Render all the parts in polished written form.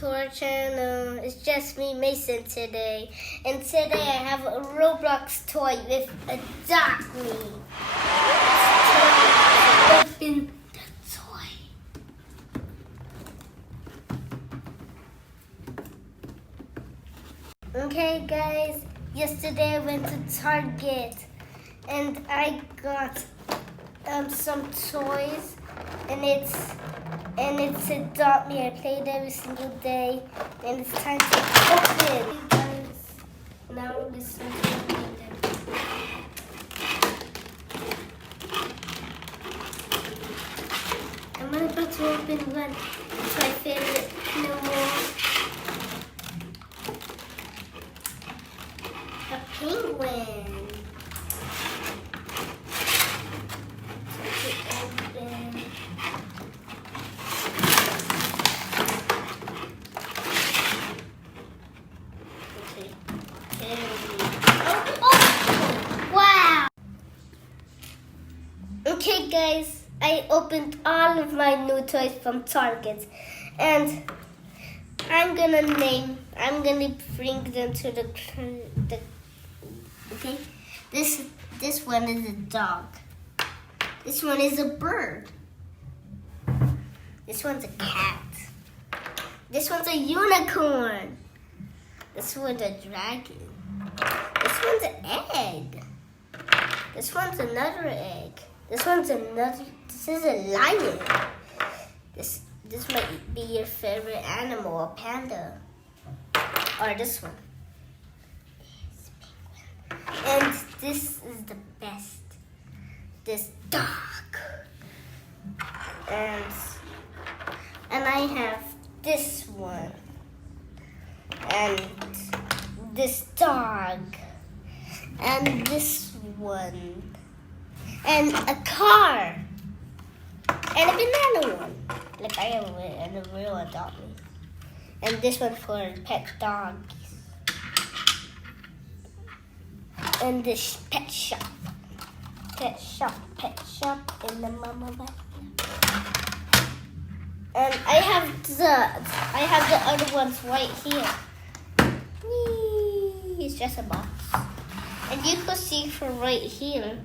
to our channel. It's just me, Mason, today. And today I have a Roblox toy with a dog me. Let's open the toy. Okay guys, yesterday I went to Target and I got some toys, and it's Adopt Me. I play it every single day, and it's time to open. You guys, now listen to me. I'm about to open one. It's my favorite animal. A penguin. Okay guys, I opened all of my new toys from Target, and I'm gonna bring them to the okay. This one is a dog. This one is a bird. This one's a cat. This one's a unicorn. This one's a dragon. This one's an egg. This one's another egg. This is a lion. This might be your favorite animal, a panda. Or this one. It's penguin. And this is the best. This dog. And I have this one. And this dog. And this one. And a car. And a banana one. Like I have a real Adopt Me. And this one for pet dogs. And this pet shop. Pet shop in the mama bag. And I have the other ones right here. Whee! It's just a box. And you can see from right here.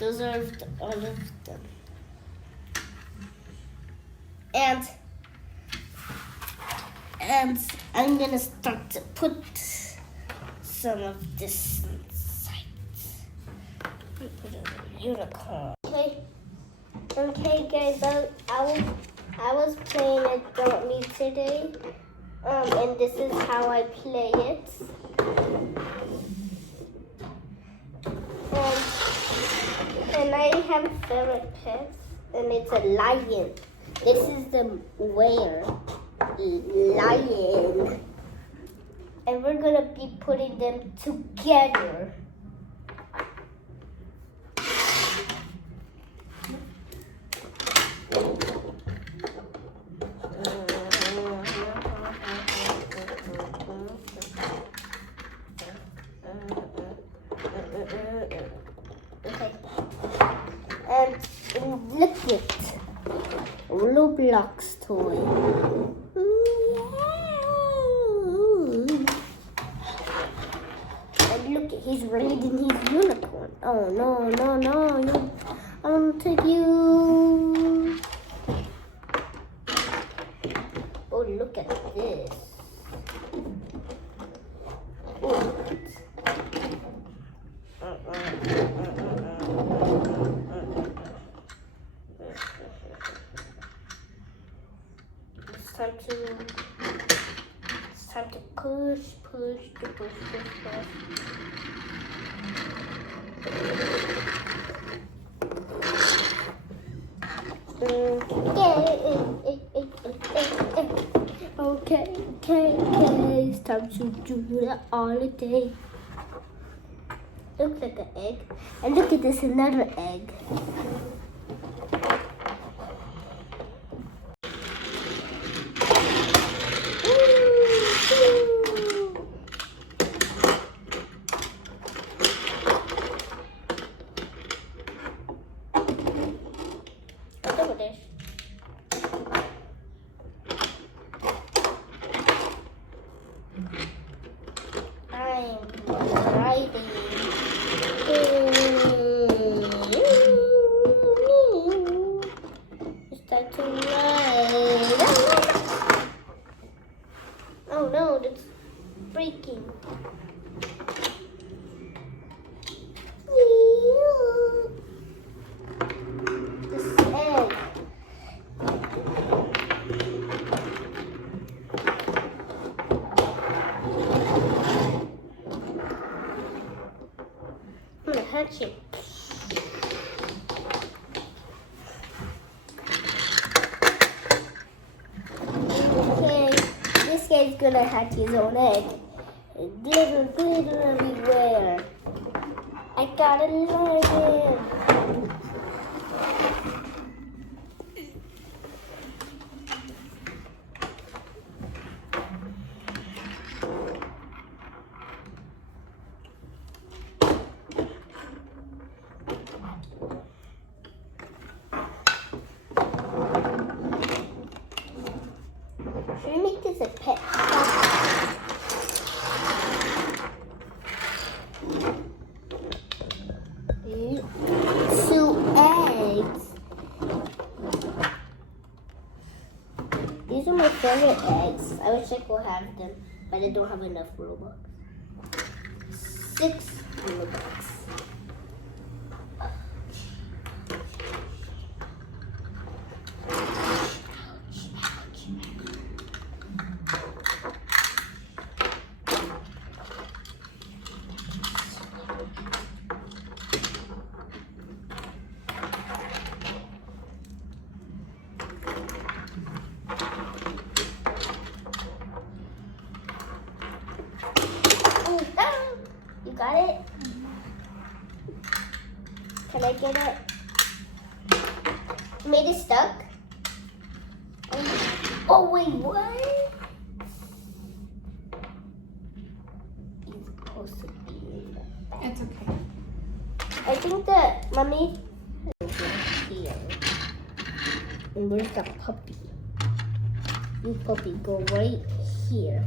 Those are all of them. And I'm gonna start to put some of this inside. Put a unicorn. Okay guys, I was playing Adopt Me today. And this is how I play it. And I have favorite pets, and it's a lion. This is the lion. And we're gonna be putting them together. Okay. And look at ROBLOX toy. And look at, he's raiding his unicorn. Oh no. I want to take you. Oh, look at this. Oh, It's time to push. Okay, it's time to do that all the day. Looks like an egg. And look at this, another egg. Look at this. I'm gonna hurt you. Okay, this guy's gonna hatch his own egg. Glitter, glitter everywhere. I gotta learn him. Should we make this a pet shop? Two eggs. These are my favorite eggs. I wish I could have them, but I don't have enough Robux. 6 Robux. You got it? Can I get it? You made it stuck? Oh wait, what? It's supposed to be in the back. It's okay. I think that mommy is here. And where's the puppy? You puppy, go right here.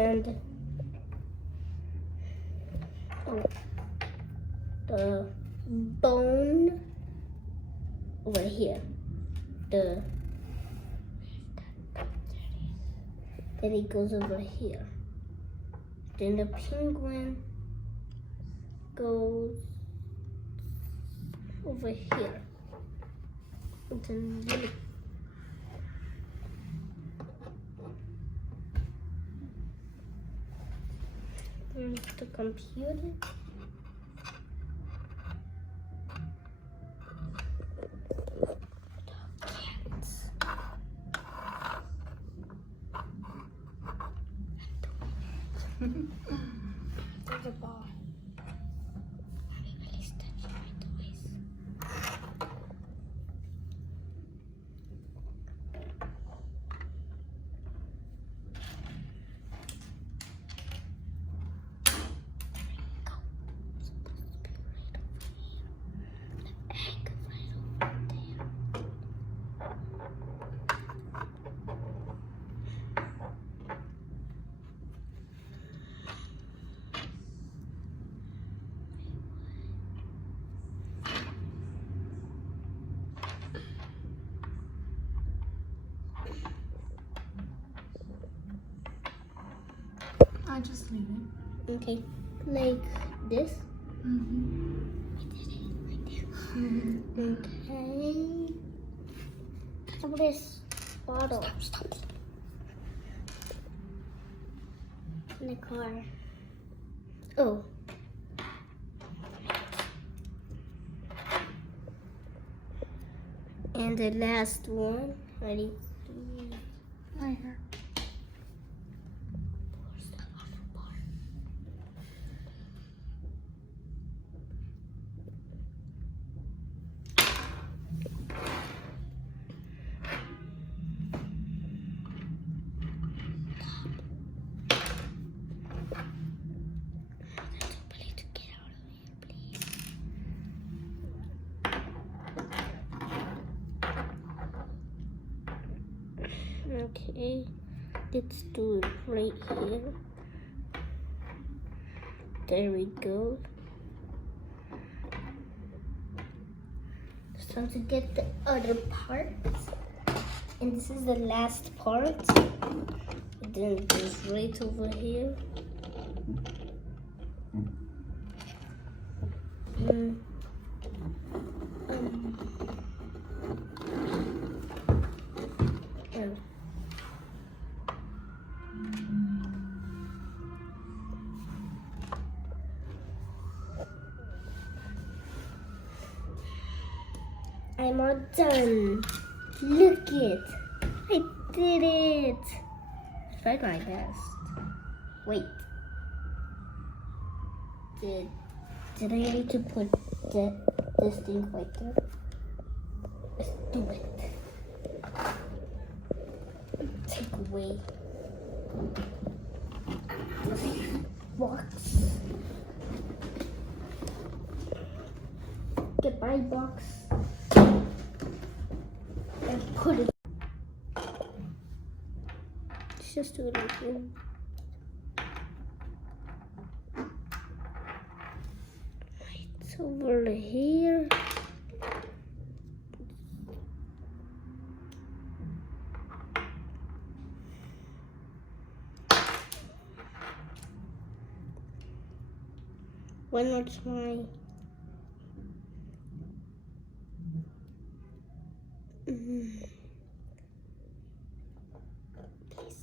And the bone over here. Then it goes over here. Then the penguin goes over here. And then the computer. Cats. There's a ball. Everybody's touching my toys. I just leave it. Okay, like this. Mm-hmm. Okay. Some of this bottle. Stop. In the car. Oh. And the last one. Ready? Right here. Okay, let's do it right here. There we go. It's time to get the other parts. And this is the last part. Then it goes right over here. I'm all done. Look it. I did it. I tried my best. Wait. Did I need to put this thing right there? Let's do it. Take away box. Get my box and put it. Let's just do it again. It's over here. One more try. Please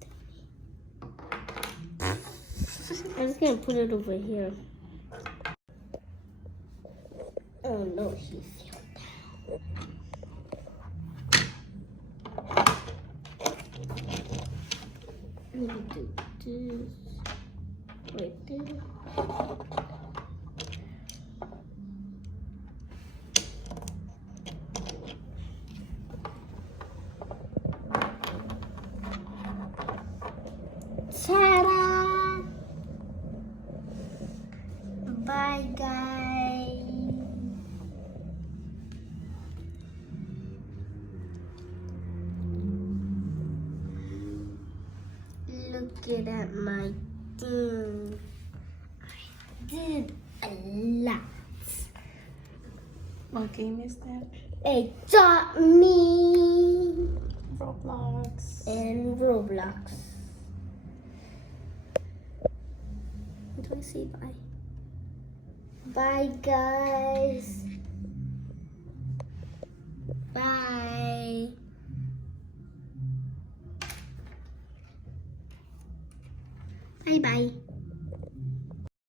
tell me. I'm just gonna put it over here. Oh no, he fell down. Let me do this right there. Ta-da! Bye, guys. Look at my thing. I did a lot. What game is that? It taught me Roblox. and ROBLOX. Do I say bye? Bye, guys. Bye. Bye-bye.